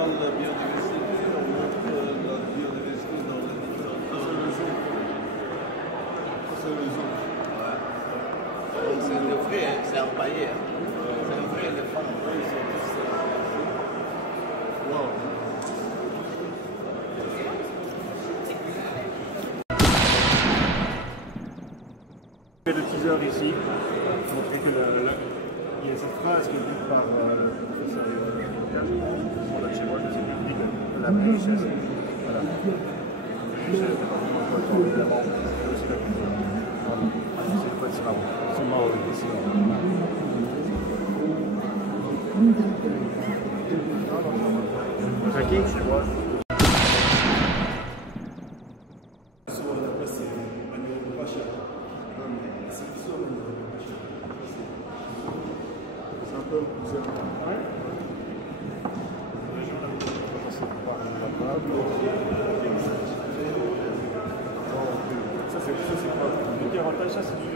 l'ensemble de la biodiversité, on montre la biodiversité dans les différentes zones. C'est le zoo. Ouais. Donc c'est le vrai, c'est un paillet. C'est un vrai éléphant. Ils sont tous. Wow. Le teaser ici, montrer que il y a cette phrase qui est dite par le professeur Yoann, chez moi, je sais plus, de la richesse. Voilà. La richesse, évidemment, c'est aussi la culture. Voilà. C'est pas si marrant. C'est marrant, c'est marrant. Jackie, chez moi. Ça c'est du...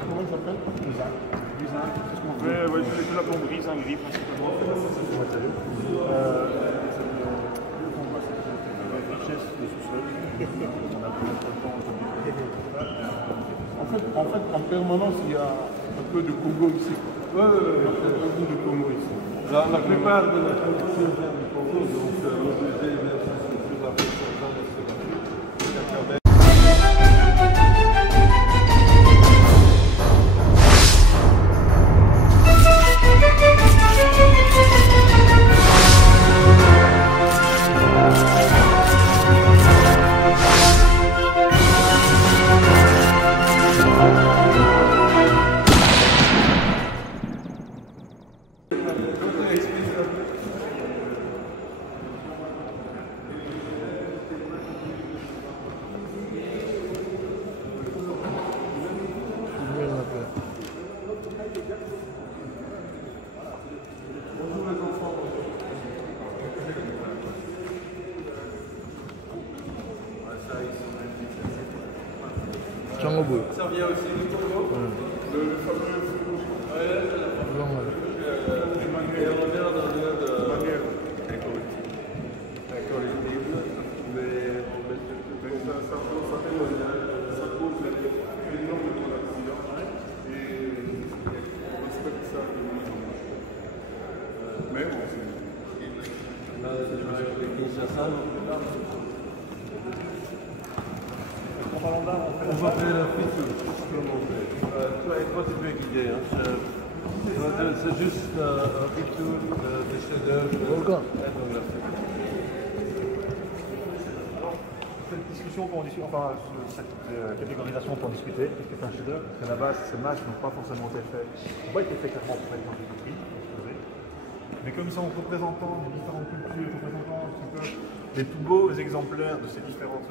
comment il s'appelle? Lusin. Ouais, je l'appelle Lusin gris principalement. Ça c'est matériau. On voit cette richesse de sous-sol. On a pris notre temps. En fait, en permanence, il y a un peu de Congo ici. Ouais, un peu de Congo ici. La plupart de la production vient du Congo, donc l'objet vient sur la production de l'Afrique. Ça vient aussi du Congo. Le fameux et on est dans un lien de mais ça pose l'énorme de la confiance et on respecte ça. Mais bon, c'est... Là, l'image de Kinshasa. On va faire un feature, toi tu peux guider. C'est juste un feature de chef-d'œuvre ethnographique. Cette discussion qu'on discute, enfin cette catégorisation qu'on discutait, qu'est-ce que c'est un chef-d'œuvre? Parce qu'à la base, ces masques n'ont pas forcément été faits, n'ont pas été faits clairement pour être dans les prix, mais comme ils sont représentants des différentes cultures, représentants un petit peu des tout beaux exemplaires de ces différentes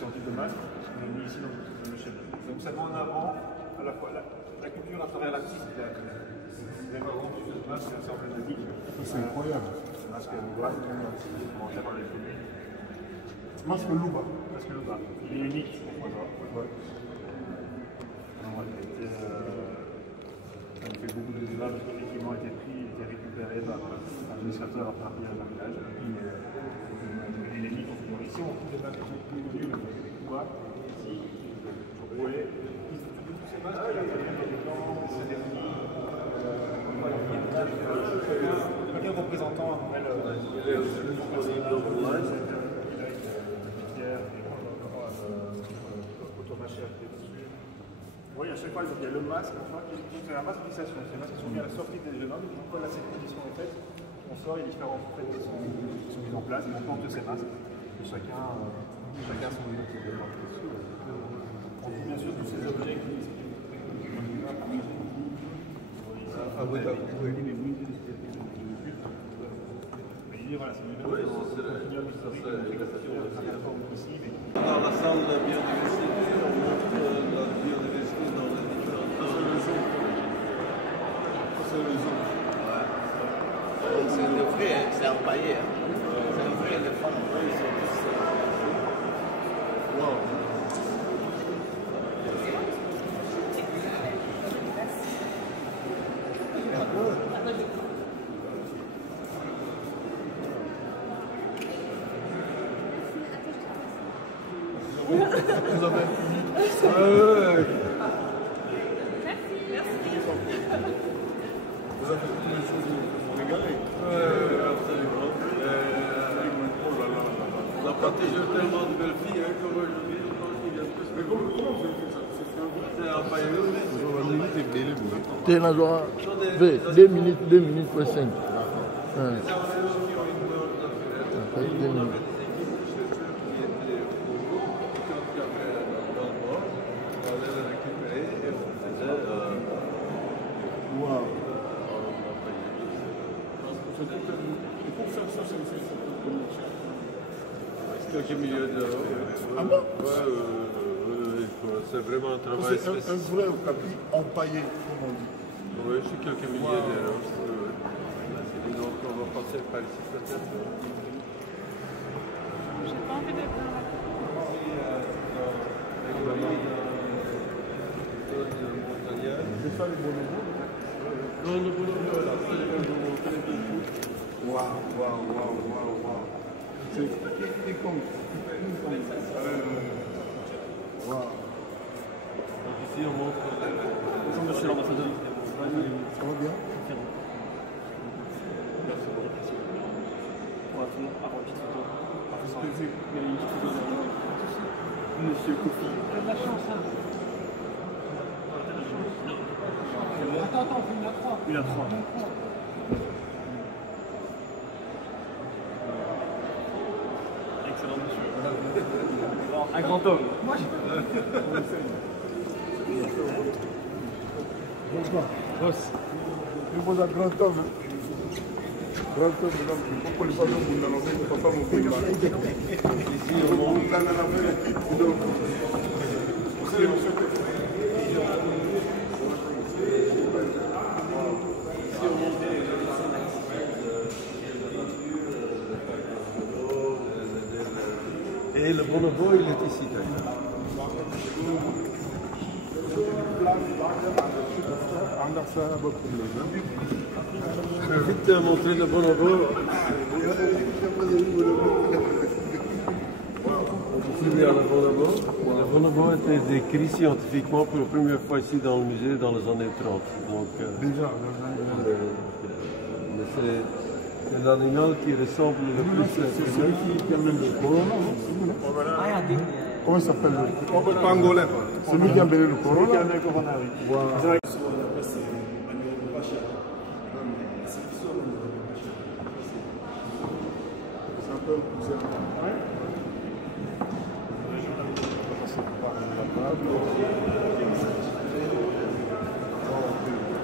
types de masques, on a mis ici dans le chef-d'œuvre. Donc ça met en avant à la fois la culture à travers l'artiste. Les marrons du masque, c'est emblématique. C'est incroyable. Ce masque Luba, commencé par les communes. Masque Luba. Masque Luba. Il est unique, je crois. Ouais. Ça me fait beaucoup de débats parce que l'effectivement a été pris, a été récupéré par l'administrateur à partir d'un village. Il est unique. Ici, on trouve des masques qui sont plus connus, le Cuba. Ici, Chokwe. Tous ces masques, il y a des gants, c'est des filles. Chacun représentant un modèle oui, à chaque fois, il y a le masque, c'est la masquisation. C'est la masque qui sont mis à la sortie des jeunes hommes. Une fois que cette condition est faite, on sort, il y a différentes fêtes qui sont mises en place, on compte de ces masques. Et chacun son identité. On trouve bien sûr tous ces objets qui dans l'ensemble de la biodiversité, on montre la biodiversité dans les différentes zones. C'est le zoo. Ouais. Donc c'est le vrai, c'est un paillet. C'est un vrai éléphant. Ils sont tous. Wow. Vous avez fini. Ouais. Vous avez tous les jours, vous régalez. Absolument. On a protégé tellement de belles filles, hein, comme aujourd'hui, je pense qu'il y a plus. Mais comment vous avez fait ça? C'est un paillot, mais T'es là, genre, 2 minutes pour 5. Waouh. Et pour faire ça, c'est combien de cher? quelques milliers d'euros. Ah bon? C'est vraiment un travail C'est un vrai tapis empaillé, comme on dit. Oui, c'est quelques milliers d'euros. Donc on va passer par ici peut-être. J'ai pas envie d'être dans la... C'est ça les bonhomos? Non, le boulot, là, c'est les bonhomos. Waouh. C'est comme. Waouh. Donc ici on montre. Bonjour monsieur l'ambassadeur. Ça va bien? Monsieur Kofi. T'as de la chance, hein. Attends, il y en a 3. Il a 3. Excellent monsieur. Un grand homme. Moi, je peux. Bonsoir. Ross. Je vous un grand homme. Grand homme, il faut que les femmes vous n'annoncez pas mon pays. Ici on montre. Et le bonobo, il est ici d'ailleurs. Je vais vite te montrer le bonobo. Filmer le bonobo. Le bonobo était décrit scientifiquement pour la première fois ici dans le musée dans les années 30. Donc, Déjà, mais c'est l'animal qui ressemble le plus à celui qui amène le corona. Comment il s'appelle le pangolin? C'est lui qui a amené le corona. Wow. C'est un peu un cousin.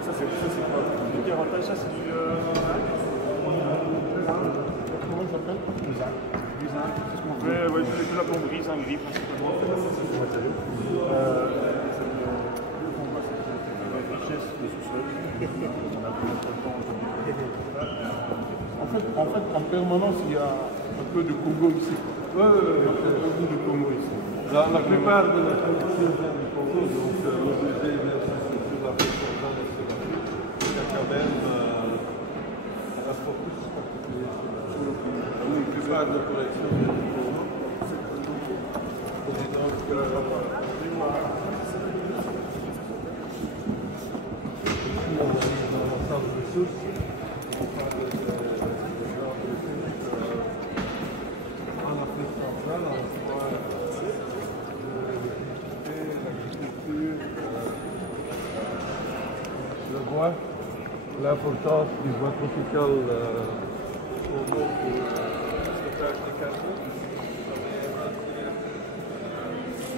Ça c'est quoi? Le carotage, ça c'est du... Comment il s'appelle? Du zinc. C'est ce qu'on fait, ouais, c'est de la plomberie, zinguerie principalement. Richesse de sous-sol. On a pris le temps En fait, en permanence, il y a un peu de Congo ici. Oui, Un peu de Congo ici. la plupart de la production vient du Congo, donc le musée vient sur l'Afrique centrale et sur l'Afrique. Il y a quand même un focus particulier sur l'Afrique. La plupart de la collection vient du Congo. Et donc, ici, on est dans l'ensemble de sources. On parle de genre de trucs en Afrique centrale, à la fois l'agriculture, le bois, l'importance du bois tropical au monde pour le stockage des carbone.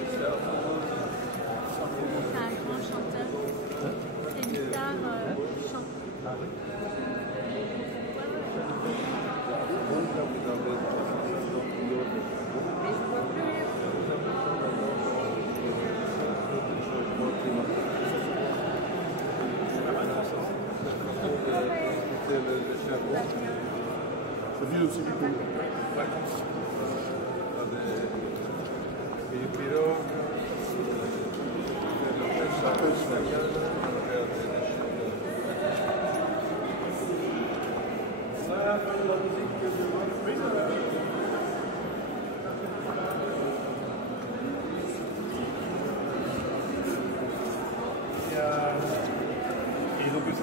C'est un grand chanteur. C'est une guitare chante. Ah oui. Mais je vois plus. Ça vit aussi du Congo.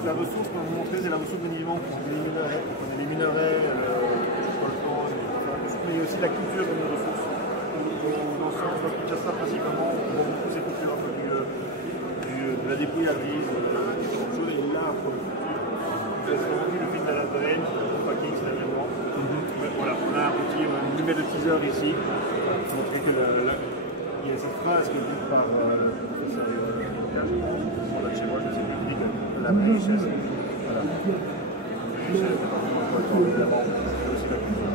la ressource qu'on va vous montrer, c'est la ressource bien évidemment. On a les minerais, mais il y a aussi la culture comme une ressource. Dans ce sens, Kinshasa principalement, on voit beaucoup ces cultures un peu de la dépouillardise, quelque chose de l'art pour le culture. Vous avez vraiment vu le film d'Alain Cohen, le packing, c'est également. Voilà, on a un petit numéro de teaser ici pour montrer que il y a cette phrase qui est dite par chez moi, je ne sais plus qui de la richesse. Voilà. Je sais pas comment on peut attendre, évidemment. C'est aussi la culture.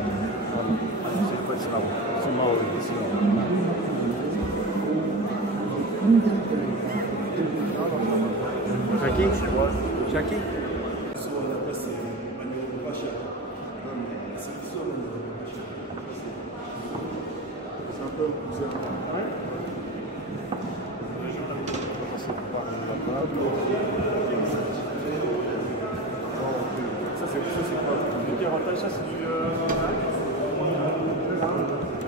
Voilà. C'est marrant. C'est marrant, oui. C'est marrant. Jackie? Jackie? C'est un peu bizarre. Ouais. Ça c'est quoi? Du carotage, ça c'est du...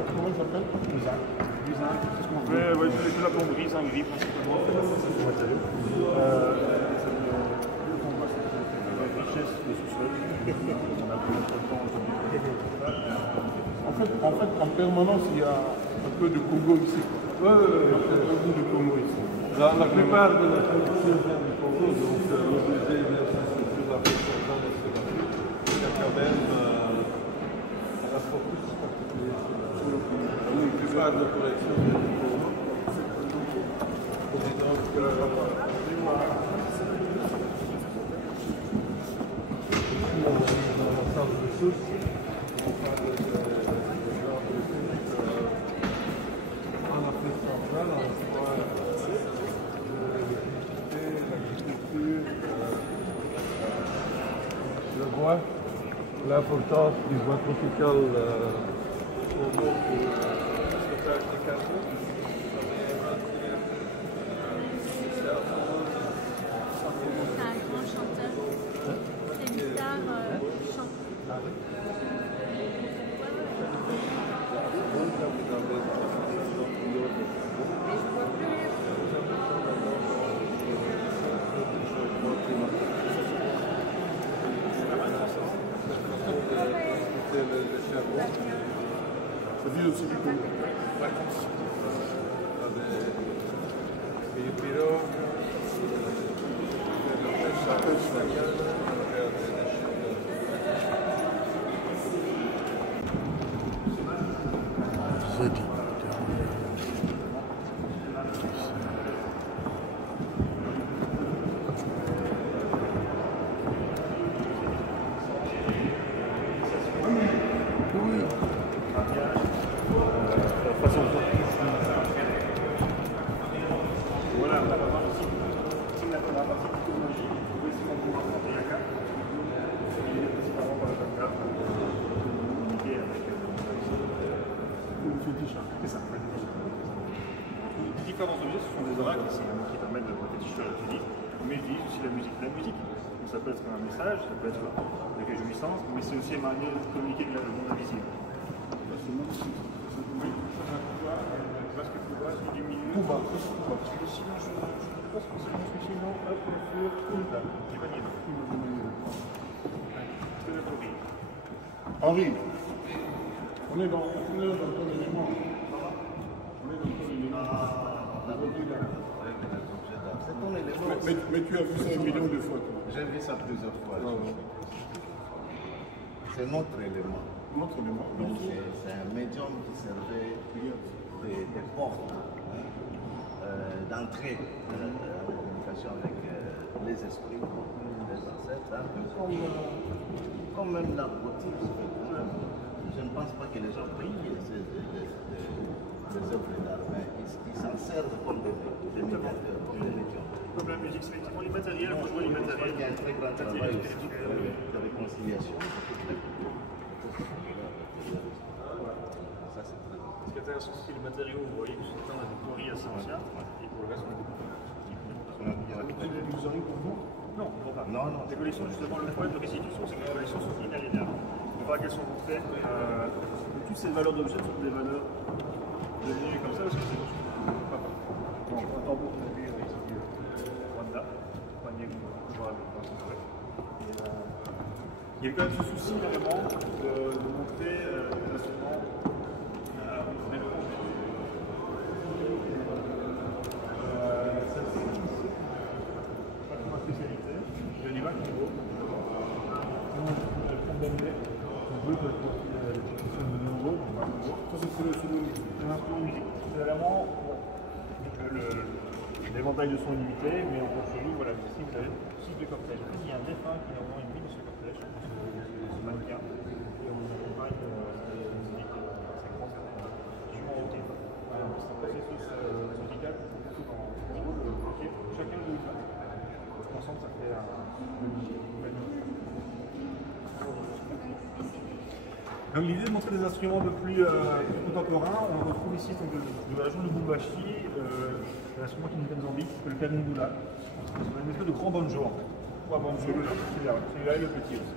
comment il s'appelle? Du zinc. Du zinc. C'est ce qu'on fait, ouais, c'est de la plomberie, zinc gris principalement. La richesse de sous-sol. On a plus de temps En permanence, il y a un peu de Congo ici. Ouais, Un peu de Congo ici. la plupart de la culture vient du Congo, donc le musée des infrastructures d'Afrique centrale et sur l'Afrique, il y a quand même un focus particulier sur le Congo. La plupart de la collection vient du Congo. Et donc, dans l'ensemble de sources, on parle de en Afrique centrale, on voit l'agriculture, le bois, l'importance du bois tropical au monde pour le stockage de carbone. C'est un grand chanteur. C'est une guitare chante. Ça vient aussi du Congo. Voilà, on va voir ici. C'est la partie technologie. Vous pouvez aussi comprendre la carte. Il est principalement par la carte. Communiquer avec c'est ça. Les différents objets, ce sont des oracles ici qui permettent de réfléchir à la physique, mais ils utilisent aussi la musique. La musique, ça peut être un message, ça peut être de réjouissance, mais c'est aussi une manière de communiquer avec le monde invisible. Parce que tu vois, c'est du milieu. Parce que sinon, je pense que c'est sinon, hop, on fait Hulda, qui va dire. C'est le bruit. Henri, on est dans ton élément. On est dans ton élément. C'est ton élément. Mais tu as vu ça 1 million de fois, toi. J'ai vu ça plusieurs fois. C'est notre élément. Notre élément. Donc c'est un médium qui servait des portes d'entrée à la communication avec les esprits, les ancêtres, un peu comme même la routine. Je ne pense pas que les gens prient des œuvres d'art, mais ils s'en servent comme des médiateurs, des médiums. Comme la musique, c'est effectivement immatériel, il faut jouer l'immatériel. Il y a un très grand travail aussi de réconciliation. Ça, c'est très important. Ce qui est intéressant, c'est que les matériaux, vous voyez, que c'est un des théories assez anciens, et pour le reste, on a non, pas. Non. Les collections, justement, le problème de restitution, c'est que les collections sont inaliénables. Une fois qu'elles sont montrées, toutes ces valeurs d'objets sont des valeurs devenues comme ça, parce que c'est pas. Donc, un tambour de Rwanda, dernier qu'on voit avec il y a quand même ce souci vraiment de montrer les instruments celle-ci ici, pas comme ma spécialité, je n'y vais pas niveau. Sinon, je prends d'amener. On veut que les techniciens de nouveau, ça c'est l'instrument de musique. C'est vraiment l'éventail de son limité, mais on construit, voilà, ici vous avez le cycle de cocktail. En fait, il y a un F1 qui est vraiment une mine de ce cocktail, je pense que c'est ce mannequin, et on accompagne la musique assez conventionnelle, qui joue en hockey. C'est un processus musical qui se trouve en niveau de hockey, chacun de nous. Ensemble, ça fait un donc l'idée de montrer des instruments un peu plus contemporains, on retrouve ici donc, de la joue de Bumbashi, l'instrument qui nous vient de Zambie, qui s'appelle le Kalindula. C'est une espèce de grand banjo en fait. Trois banjos, celui-là est le petit aussi.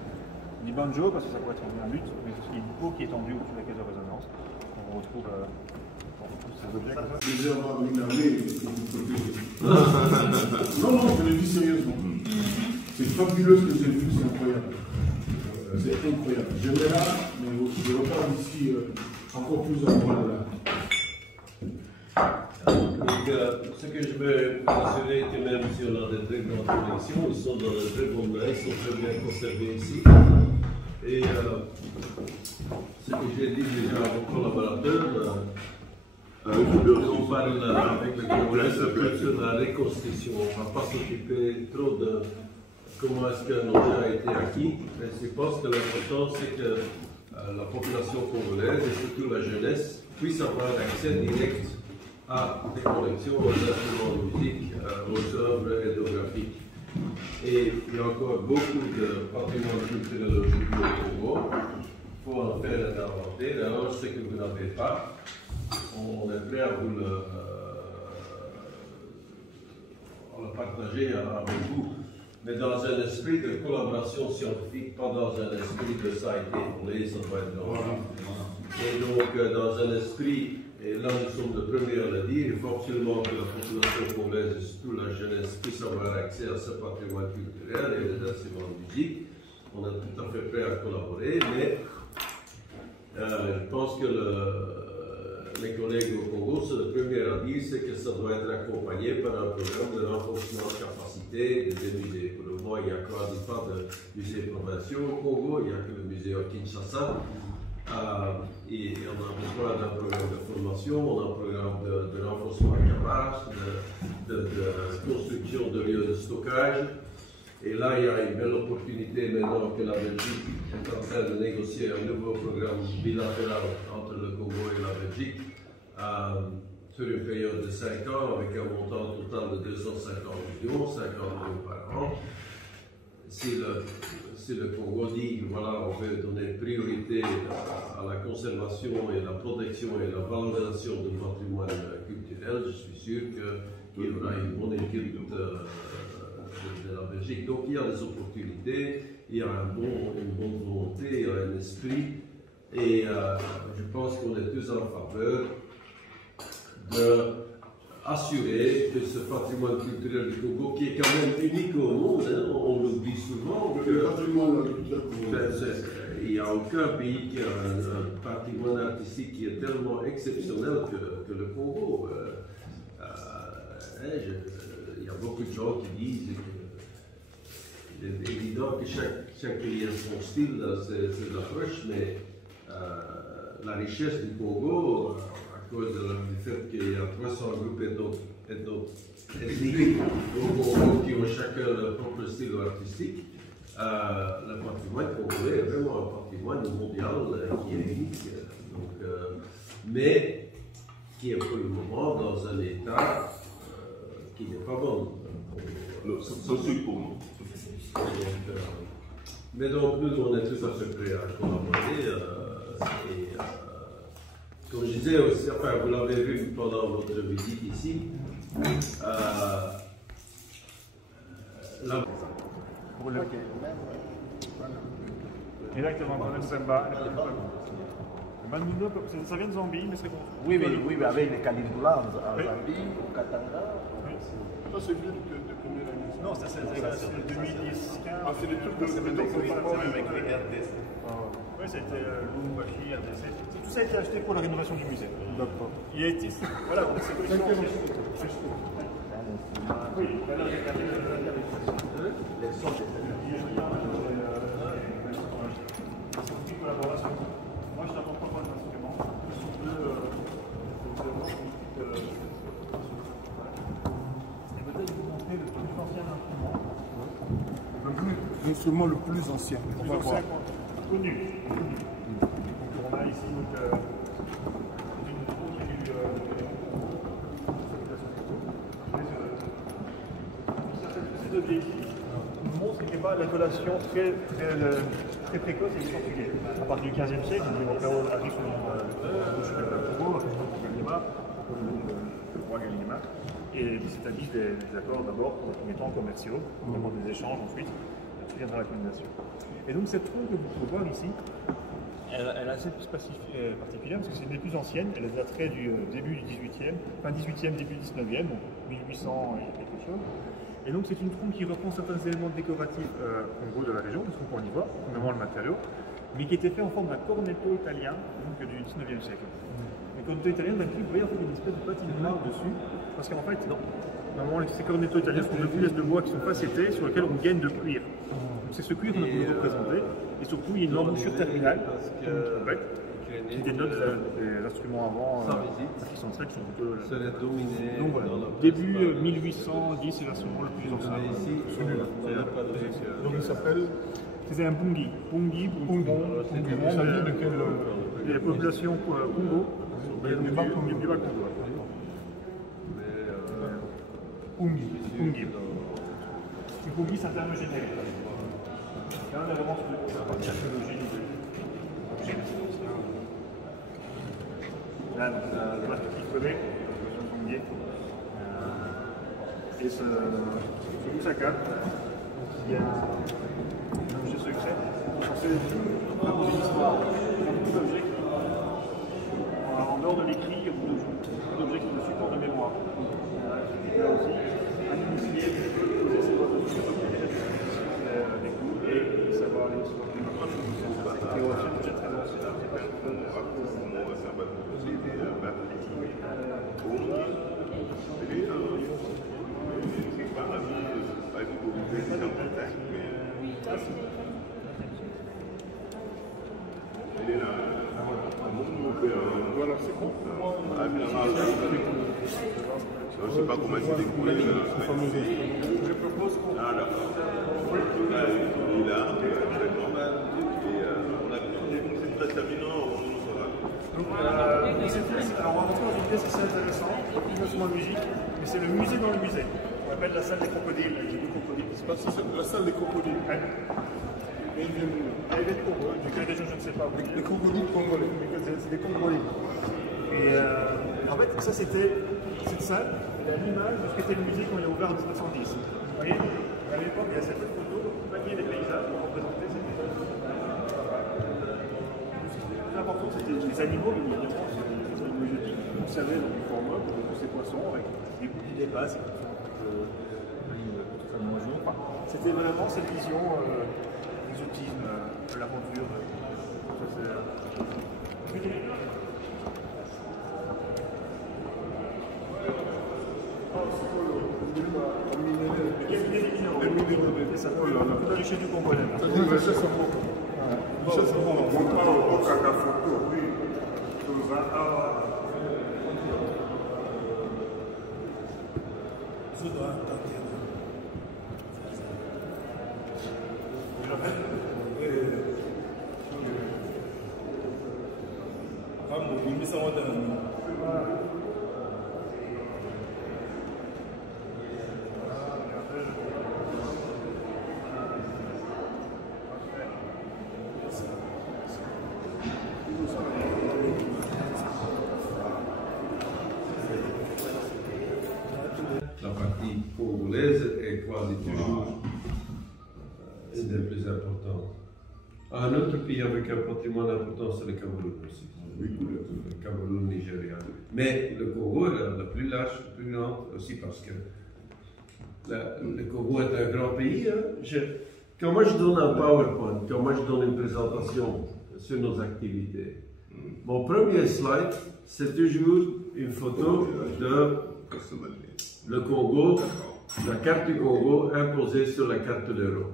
On dit banjo parce que ça pourrait être un but, mais c'est aussi une peau qui est tendue au-dessus de la caisse de résonance. On retrouve ces objets comme ça. Non, je le dis sérieusement. C'est fabuleux ce que j'ai vu, c'est incroyable. C'est incroyable. Je vais là, mais je repars ici encore plus à droite là. Donc, ce que je veux mentionner, que même si on a des très grandes collections, ils sont dans de très bons mains, ils sont très bien conservés ici. Et ce que j'ai dit déjà à vos collaborateurs, on parle avec le Congolais de la reconstruction. On ne va pas s'occuper trop de comment est-ce qu'un objet a été acquis, mais je pense que l'important c'est que la population congolaise et surtout la jeunesse puisse avoir accès direct à des collections, aux instruments de musique, aux œuvres ethnographiques. Et il y a encore beaucoup de patrimoine culturel aujourd'hui au Congo. Il faut en faire un inventaire. Alors, ce que vous n'avez pas, on est prêt à vous le partager avec vous. Mais dans un esprit de collaboration scientifique, pas dans un esprit de ça a été volé, ça doit être dans Et donc, dans un esprit, et là nous sommes le premier à le dire, il faut absolument que la population congolaise et surtout la jeunesse puisse avoir accès à ce patrimoine culturel et les instruments de musique. On est tout à fait prêt à collaborer, mais je pense que mes collègues au Congo, c'est le premier à dire, c'est que ça doit être accompagné par un programme de renforcement de capacité des musées. Pour le moment, il n'y a quasi pas de musées provinciaux au Congo, il n'y a que le musée à Kinshasa. Et on a besoin d'un programme de formation, on a un programme de renforcement de capacité, de construction de lieux de stockage. Et là, il y a une belle opportunité maintenant que la Belgique est en train de négocier un nouveau programme bilatéral entre le Congo et la Belgique sur une période de 5 ans avec un montant total de 250 millions, 50 millions par an. Si le Congo dit voilà, on veut donner priorité à la conservation et la protection et la valorisation du patrimoine culturel, je suis sûr qu'il y aura une bonne équipe de la Belgique. Donc il y a des opportunités, il y a une bonne volonté, il y a un esprit, et je pense qu'on est tous en faveur d'assurer que ce patrimoine culturel du Congo, qui est quand même unique au monde, hein, on l'oublie souvent, il n'y a aucun pays qui a un patrimoine artistique qui est tellement exceptionnel que le Congo. Il y a beaucoup de gens qui disent qu'il est évident que chaque pays a son style, ses approches, mais la richesse du Congo, à cause du fait qu'il y a 300 groupes ethniques au Congo qui ont chacun leur propre style artistique, le patrimoine congolais est vraiment un patrimoine mondial qui est unique, mais qui est pour le moment dans un état qui n'est pas bon. Mais donc nous, on est tout à fait prêts à collaborer. Comme je disais aussi, enfin, vous l'avez vu pendant votre visite ici, Exactement, le Semba. Le Mandingo, ça vient de Zambie, mais c'est bon. Oui, mais avec les Kalindula en Zambie, au Katanga. Oui. Ça, c'est vieux de combien d'années? Non, ça c'est 2010, 15. Ah, c'est des trucs de C'est même avec les RDC. Oui, c'était Lumumbashi, RDC. Tout ça a été acheté pour la rénovation du musée. D'accord. Il a été. Voilà, donc c'est collection ancienne. Oui, voilà, Les sons c'est une collaboration. Moi, je n'apporte pas d'instrument. Ce sont deux. Et peut-être vous montrer le plus ancien instrument. L'instrument le plus ancien. Le plus ancien connu. Donc, on a ici une ces objets ici nous montrent quelque part la collation très précoce avec les Portugais. À partir du XVe siècle, les Européens arrivent sur le Congo, le roi Galliema, et ils s'établissent des accords d'abord pour les premiers temps commerciaux, notamment des échanges ensuite viendra la colonisation. Et donc cette trompe que vous pouvez voir ici, elle est assez particulière parce que c'est une des plus anciennes, elle daterait du début du 18e, fin 18e, début 19e, donc 1800 et quelque chose. Et donc c'est une trompe qui reprend certains éléments décoratifs Congo de la région, une trompe en ivoire, notamment le matériau, mais qui était fait en forme d'un cornetto italien donc du 19e siècle. Le cornetto italien, vous voyez en fait une espèce de patine noire dessus, parce qu'en fait, normalement ces cornettos italiens sont deux pièces de bois qui sont facettés sur lesquelles on gaine de cuir. Donc c'est ce cuir qu'on a voulu représenter, et surtout il y a une embouchure terminale, qui dénote des instruments avant qui sont celles qui sont plutôt. Donc voilà, début 1810, c'est l'instrument le plus ancien. Donc il s'appelle. C'est un bungi. Bungi, Ça vient de quelle. la population Congo, du bas Congo. Bungi. Bungi, c'est un terme générique. Là, on avance sur la partie archéologie. Là, le masque qui connaît, et ce moussaka, il y a un objet secret, censé raconter l'histoire. Il y a beaucoup d'objets en dehors de l'écrit, il y a beaucoup d'objets qui sont de support de mémoire. Là aussi, un initié qui peut poser ses doigts dessus, des coups, et savoir aller sur les théoriciens déjà très anciens. Voilà, c'est bon. Je ne sais pas comment c'est découlé. Je propose qu'on. Il est là, c'est très terminant, on nous saura. Alors on va rentrer dans une pièce assez intéressante, une instrument de musique, mais c'est le musée dans le musée. On appelle la salle des crocodiles, avec les deux crocodiles qui se passent. C'est la salle des crocodiles. Et les Congo, du cas des gens, je ne sais pas. Les crocodiles congolais. C'est des Congolais. Et en fait, ça c'était cette salle, elle est à l'image de ce qu'était le musée quand il a ouvert en 1910. Vous voyez, à l'époque, il y a cette photo, il y a des paysages pour représenter ces paysages. Le plus important, c'était les animaux, évidemment, c'est les animaux exotiques, vous savez, dans les formes, tous ces poissons, avec des bouts qui dépassent, c'était vraiment cette vision l'exotisme, l'aventure. Ça peut chez du Congolais. Ça, c'est bon. Ça, c'est bon. On parle au caca photo. Oui. La partie congolaise est quasi toujours une des plus importantes. Un autre pays avec un patrimoine important, c'est le Cameroun aussi. Le Cameroun, Nigeria. Mais le Congo est la plus large, la plus grande aussi parce que le Congo est un grand pays. Hein. Quand moi je donne un PowerPoint, quand moi je donne une présentation sur nos activités, mon premier slide, c'est toujours une photo de le Congo, la carte du Congo imposée sur la carte de l'euro.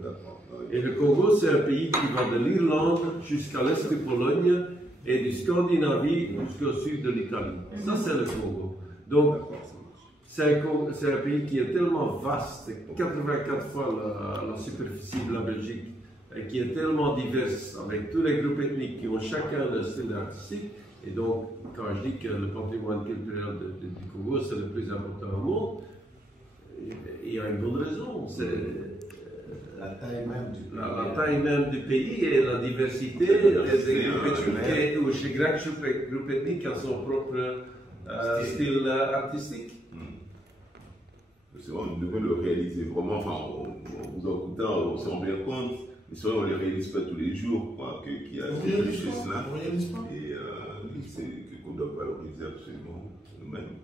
Et le Congo, c'est un pays qui va de l'Irlande jusqu'à l'est de Pologne et du Scandinavie jusqu'au sud de l'Italie. Ça, c'est le Congo. Donc, c'est un pays qui est tellement vaste, 84 fois la superficie de la Belgique, et qui est tellement divers, avec tous les groupes ethniques qui ont chacun leur style artistique. Et donc, quand je dis que le patrimoine culturel du Congo, c'est le plus important au monde, il y a une bonne raison. C'est la taille même du pays et la diversité des groupes ethniques, où chaque groupe ethnique a son propre style artistique. C'est vrai, on devait le réaliser vraiment, enfin, en vous écoutant, on se rend bien compte, mais c'est vrai, on ne les réalise pas tous les jours, qu'il y a cette richesse-là. Et qu'on doit valoriser absolument nous-mêmes.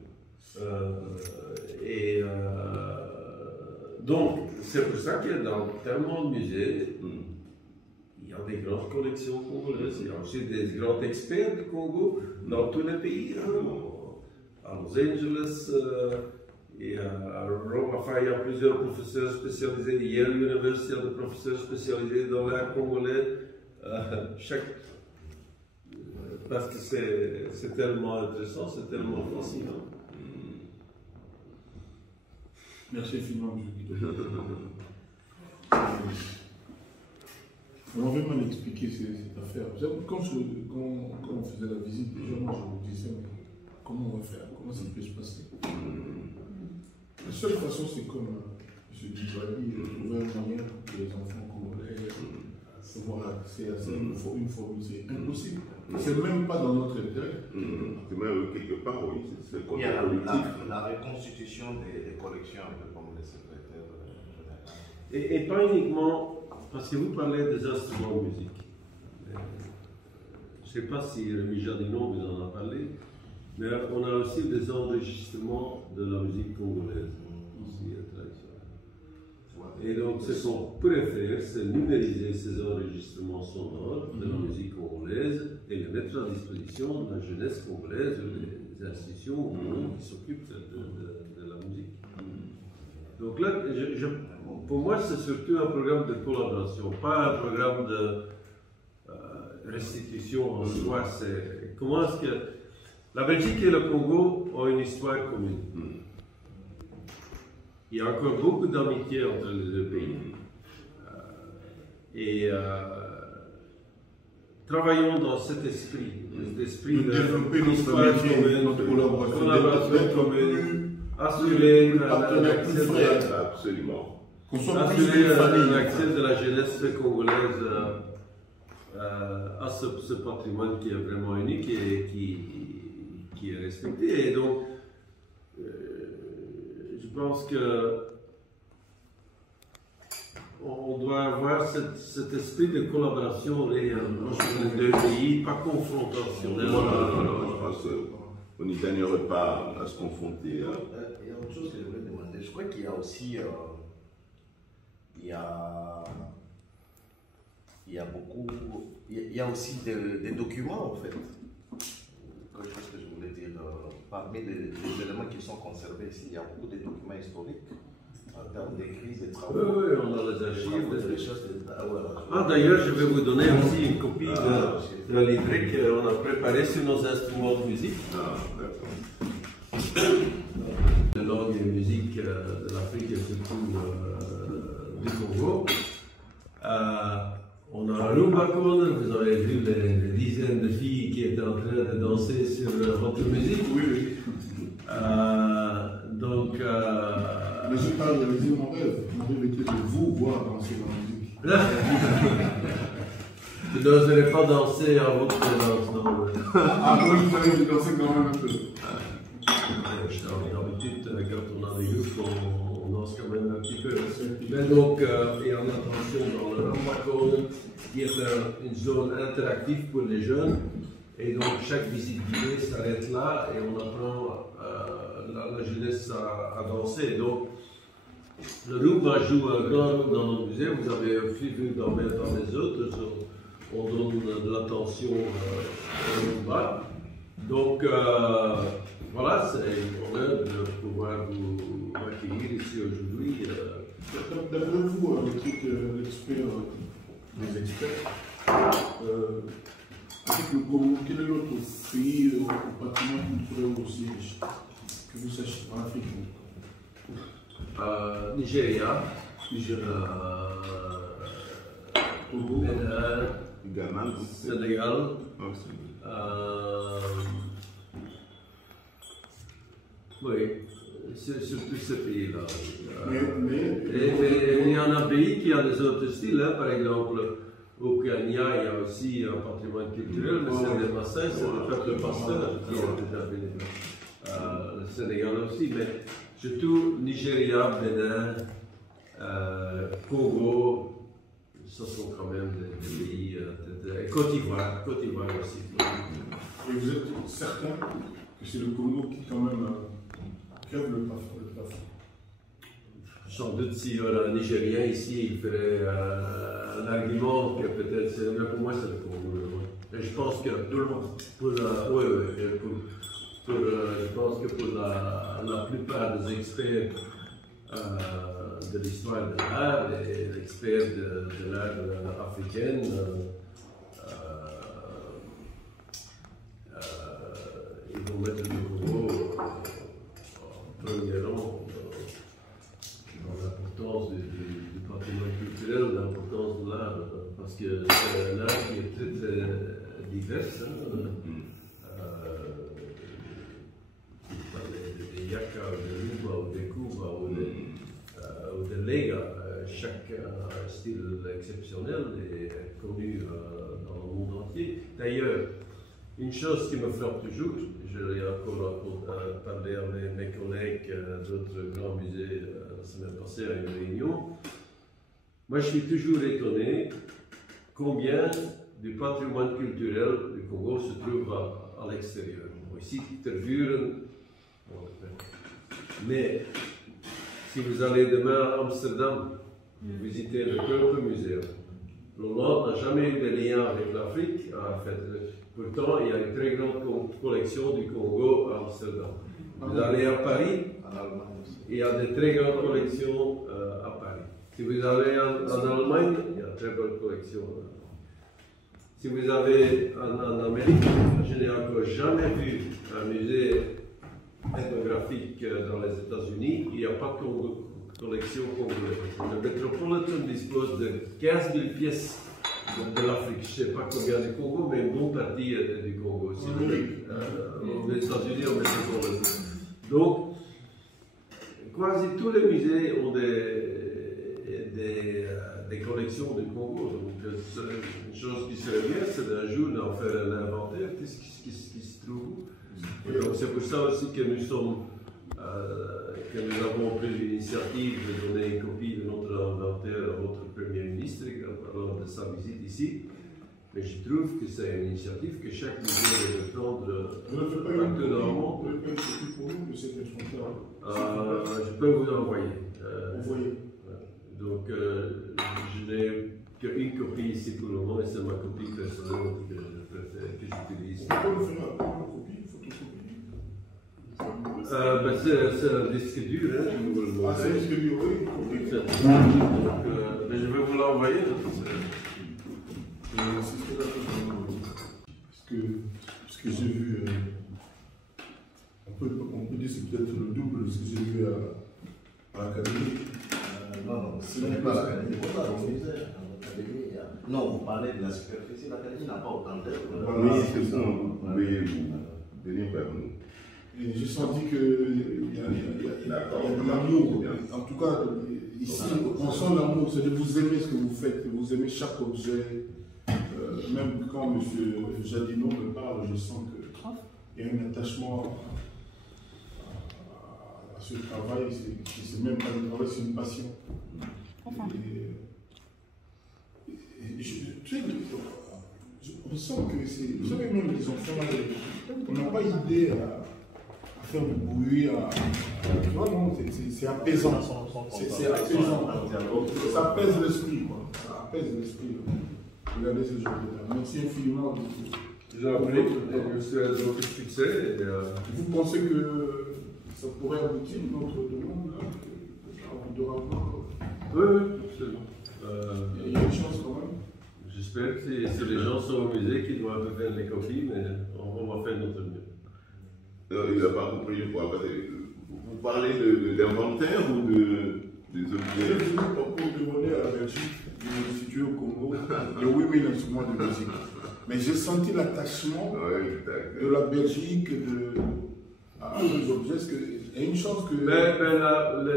Donc, c'est pour ça qu'il y a dans tellement de musées, il y a des grandes collections congolaises, il y a aussi des grands experts du Congo dans tous les pays. À Los Angeles, et à Rome, enfin, il y a plusieurs professeurs spécialisés. Yale University a des professeurs spécialisés dans l'art congolais. Parce que c'est tellement intéressant, c'est tellement fascinant. Merci infiniment, M. Guido. On avait mal expliqué cette affaire. Quand on faisait la visite, déjà, moi, je me disais, mais comment on va faire? Comment ça peut se passer? La seule façon, c'est comme M. Guido a dit, trouver un moyen pour que les enfants congolais avoir accès à une formule. C'est impossible. C'est même pas dans notre intérêt. C'est même quelque part, oui. C'est il y a la reconstitution des collections, un peu comme les secrétaires généraux. Et pas uniquement, parce que vous parlez des instruments de musique. Je ne sais pas si Rémi Jardinon vous en a parlé, mais on a aussi des enregistrements de la musique congolaise ici à traditionnelle. Et donc, ce qu'on pourrait faire, c'est numériser ces enregistrements sonores de la musique congolaise et les mettre à disposition de la jeunesse congolaise ou des institutions qui s'occupent de la musique. Donc là, pour moi, c'est surtout un programme de collaboration, pas un programme de restitution en soi. C'est comment est-ce que la Belgique et le Congo ont une histoire commune. Il y a encore beaucoup d'amitié entre les deux pays. Travaillons dans cet esprit de développer notre amitié, notre collaboration commune, assurer l'accès de la jeunesse congolaise à ce patrimoine qui est vraiment unique et qui est respecté. Et donc, je pense que on doit avoir cet esprit de collaboration entre les deux pays, pas confrontation. Je pense qu'on n'y gagnerait pas à se confronter. Il y a autre chose que je voulais demander. Je crois qu'il y a aussi il y a aussi des documents en fait. Quelque chose que je voulais dire. Parmi les éléments qui sont conservés ici, il y a beaucoup de documents historiques en termes d'écrits, de travaux. Oui, on a les archives. D'ailleurs, je vais vous donner aussi une copie d'un livret qu'on a préparé sur nos instruments de musique. De langue et musique de l'Afrique et surtout du Congo. On a un Rumba Corner, vous avez vu les dizaines de filles qui étaient en train de danser sur votre musique. Oui. Mais je parle de réaliser mon rêve. Mon rêve était de vous voir danser dans la musique. Vous n'oserez pas danser à votre danse, non? Moi, je savais que danser quand même un peu. D'habitude, quand on a des groupes, on danse quand même un petit peu. Mais donc, et en attention dans le Rambacone, qui est une zone interactive pour les jeunes. Et donc, chaque visite guidée s'arrête là et on apprend la jeunesse à danser. Donc, Le Rumba joue un grand rôle dans nos musées, vous avez aussi vu dans les autres, on donne de l'attention au Rumba. Donc voilà, c'est un honneur de pouvoir vous accueillir ici aujourd'hui. D'après vous, avec l'expert des experts, avec le Congo, quel est l'autre pays au patrimoine culturel aussi riche que vous sachiez en Afrique? Nigeria, Togo, Bénin, Ghana, Sénégal. Oui, c'est surtout ce pays-là. Mais il y en a un pays qui a des autres styles, hein. Par exemple, au Kenya, il y a aussi un patrimoine culturel, mais c'est les Maasai, c'est le peuple pasteur qui ont déjà venu. Le Sénégal aussi, mais surtout Nigeria, Bénin, Congo, ce sont quand même des pays. Côte d'Ivoire aussi. et vous êtes certain que c'est le Congo qui quand même crève le plafond? Sans doute, s'il y aurait un Nigérien ici, il ferait un argument que peut-être c'est. Mais pour moi, c'est le Congo. Et je pense que je pense que pour la plupart des experts de l'histoire de l'art et les experts de l'art africaine, ils vont mettre le Congo en premier rang dans l'importance du patrimoine culturel, l'importance de l'art, parce que c'est un art qui est très, très divers. Des Yaka, des Lumba, ou des Kuba, ou des Lega, chaque style exceptionnel est connu dans le monde entier. D'ailleurs, une chose qui me frappe toujours, je l'ai encore parlé avec mes collègues d'autres grands musées la semaine passée à une réunion, moi je suis toujours étonné combien du patrimoine culturel du Congo se trouve à l'extérieur. Ici, Tervuren, mais si vous allez demain à Amsterdam, visiter le Keukenmuseum, l'Hollande n'a jamais eu de lien avec l'Afrique. Pourtant, il y a une très grande collection du Congo à Amsterdam. Vous allez à Paris, il y a de très grandes collections à Paris. Si vous allez en Allemagne, il y a une très bonne collection. Si vous allez en Amérique, je n'ai encore jamais vu un musée ethnographique dans les États-Unis, il n'y a pas de collection congolaise. Le Metropolitan dispose de 15 000 pièces de l'Afrique. Je ne sais pas combien du Congo, mais une bonne partie du Congo. Aux États-Unis, au Metropolitan. Donc, quasi tous les musées ont des collections du Congo. Donc, une chose qui serait bien, c'est d'un jour d'en faire un inventaire. Qu'est-ce qui se trouve? Et donc, c'est pour ça aussi que nous avons pris l'initiative de donner une copie de notre inventaire à votre Premier ministre lors de sa visite ici. Mais je trouve que c'est une initiative que chaque musée devrait prendre partout dans le monde. Vous pouvez faire pour nous de cette expression-là? Je peux vous envoyer. Envoyez. Donc, je n'ai qu'une copie ici pour le moment et c'est ma copie personnelle que j'utilise. Pourquoi vous faire une copie, photocopie? C'est un disque dur, hein, je vous le montre. C'est un disque dur, oui. Mais je vais vous l'envoyer. Ce que j'ai vu, on peut dire que c'est peut-être le double de ce que j'ai vu à l'académie. Non, ce n'est pas l'académie. Non, vous parlez de la superficie. L'académie n'a pas autant d'œuvres. Oui, c'est ça. Vous pouvez venir vers nous. Et j'ai senti qu'il y a de l'amour. En tout cas, ici, on sent l'amour. C'est de vous aimer ce que vous faites, vous aimez chaque objet. Même quand M. Jadino me parle, je sens qu'il y a un attachement à ce travail. C'est même pas un travail, c'est une passion. On sent que c'est. Vous savez, même les enfants, on n'a pas idée à faire du bruit, tu vois, non, c'est apaisant. C'est apaisant. Ça apaise l'esprit, quoi. Ça apaise l'esprit. Regardez ce genre de. Merci infiniment. J'ai appris et je souhaite beaucoup de succès. Vous pensez que ça pourrait aboutir notre demande là, de rapport? Oui, absolument. Il y a une chance quand même. J'espère que si les gens sont au musée, qu'ils doivent faire les copies, mais on va faire notre mieux. Il n'a pas compris quoi. Vous parlez d'inventaire ou des objets? Je suis venu pour demander à la Belgique, je me situe au Congo, de 8000 instruments de musique. Mais j'ai senti l'attachement de la Belgique à nos objets. Il y a une chance que.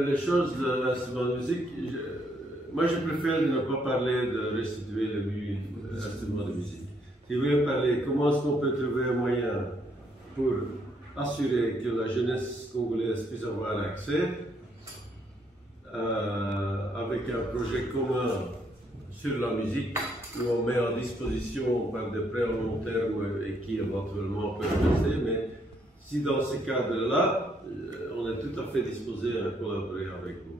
Les choses de l'instrument de musique, moi je préfère ne pas parler de restituer l'instrument de musique. Je veux parler comment est-ce qu'on peut trouver un moyen pour assurer que la jeunesse congolaise puisse avoir accès avec un projet commun sur la musique où on met en disposition par des prêts à long terme et qui éventuellement peuvent rester. Mais si dans ce cadre-là, on est tout à fait disposé à collaborer avec vous.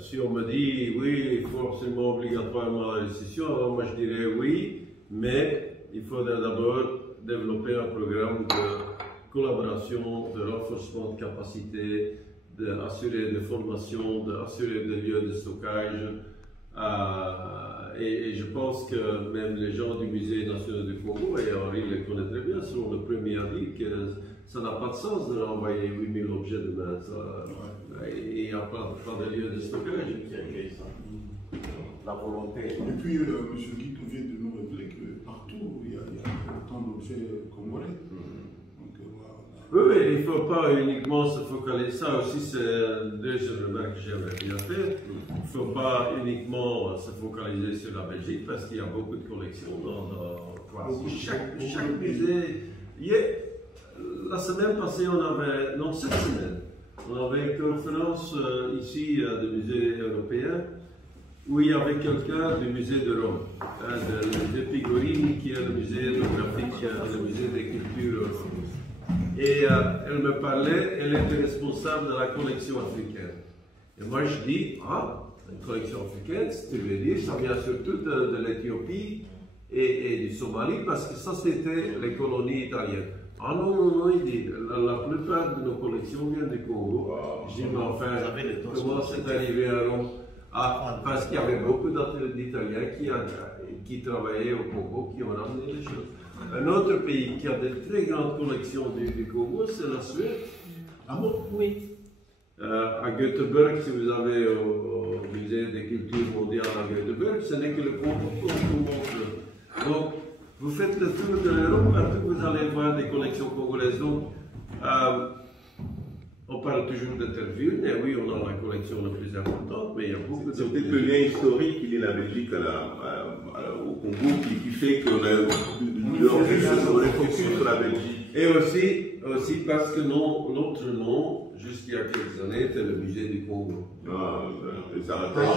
Si on me dit oui, il faut absolument obligatoirement la restitution, alors moi je dirais oui, mais il faudrait d'abord développer un programme de collaboration, de renforcement de capacité, d'assurer des formations, d'assurer des lieux de stockage. Et je pense que même les gens du Musée national du Congo, et Henri le connaît très bien, selon le premier avis, que ça n'a pas de sens de renvoyer 8000 objets demain. Il n'y a pas de lieu de stockage. La volonté. Et puis, M. Guy vient de nous révéler que partout, il y a autant d'objets congolais. Oui, il ne faut pas uniquement se focaliser. Ça aussi, c'est une deuxième remarque que j'aimerais bien faire. Il ne faut pas uniquement se focaliser sur la Belgique parce qu'il y a beaucoup de collections dans chaque musée. La semaine passée, cette semaine, on avait une conférence ici du musée européen où il y avait quelqu'un du musée de Rome, de Pigorini, qui est le musée ethnographique, le musée des cultures. Et elle me parlait, elle était responsable de la collection africaine. Et moi je dis, une collection africaine, tu veux dire, ça vient surtout de l'Éthiopie et du Somalie, parce que ça c'était les colonies italiennes. Ah non, il dit, la plupart de nos collections viennent du Congo. Je dis, mais enfin, comment c'est arrivé à Rome? Parce qu'il y avait beaucoup d'Italiens qui travaillaient au Congo, qui ont ramené les choses. Un autre pays qui a de très grandes collections du Congo, c'est la Suède. Ah bon? Oui. À Göteborg, si vous allez au musée des cultures mondiales à Göteborg, ce n'est que le Congo qu'on vous montre. Donc, vous faites le tour de l'Europe, partout vous allez voir des collections congolaises. Donc, on parle toujours d'Interview, mais oui, on a la collection la plus importante, mais il y a beaucoup de... C'est peut-être le lien historique qu'il y a la Belgique au Congo qui fait qu'on a le focus sur la Belgique. Et aussi parce que notre nom, jusqu'il y a quelques années, était le musée du Congo. Ça rattache.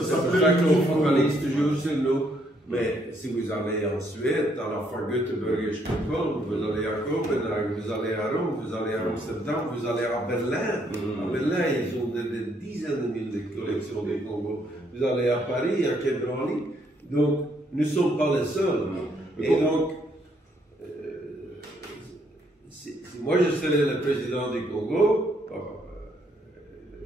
C'est pour ça qu'on focalise toujours sur nous. Mais si vous allez en Suède, à la fois Göteborg et Stockholm, vous allez à Copenhague, vous allez à Rome, vous allez à Amsterdam, vous allez à Berlin. À Berlin, ils ont des dizaines de milliers de collections du Congo. Vous allez à Paris, à Quai Branly. Donc, nous ne sommes pas les seuls. Et donc, si moi je serais le président du Congo,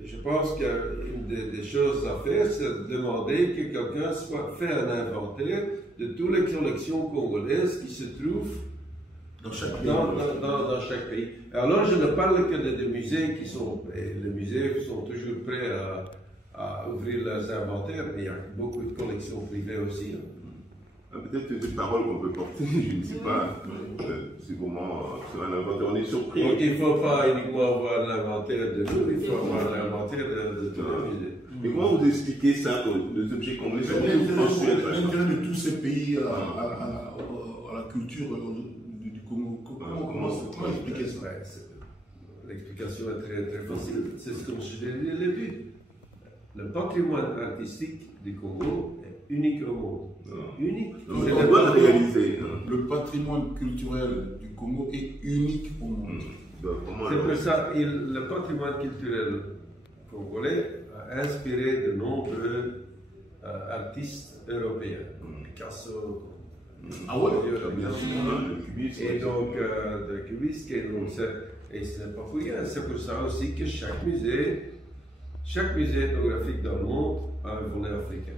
je pense qu'une des choses à faire, c'est de demander que quelqu'un fait un inventaire de toutes les collections congolaises qui se trouvent dans chaque pays. Alors, je ne parle que des musées qui sont... Les musées sont toujours prêts à ouvrir leurs inventaires, mais il y a beaucoup de collections privées aussi. Peut-être que des paroles qu'on peut porter, je ne sais pas. C'est comment sur un inventaire, on est surpris. Donc il ne faut pas uniquement avoir l'inventaire de nous, il faut avoir l'inventaire de tous les musées. Et comment vous expliquez ça, les objets congolais sont l'intérêt de tous ces pays à la culture du Congo? Comment expliquer ça? L'explication est très, très facile. C'est ce que je disais au début. Le patrimoine artistique du Congo est unique au monde. Unique. On doit réaliser organisé. Le patrimoine culturel du Congo est unique au monde. C'est pour ça que le patrimoine culturel congolais a inspiré de nombreux artistes européens. Picasso. Ah ouais, bien sûr, le cubisme. Et donc, de cubisme, et c'est pas pour rien. C'est pour ça aussi que chaque musée ethnographique dans le monde a un volet africain.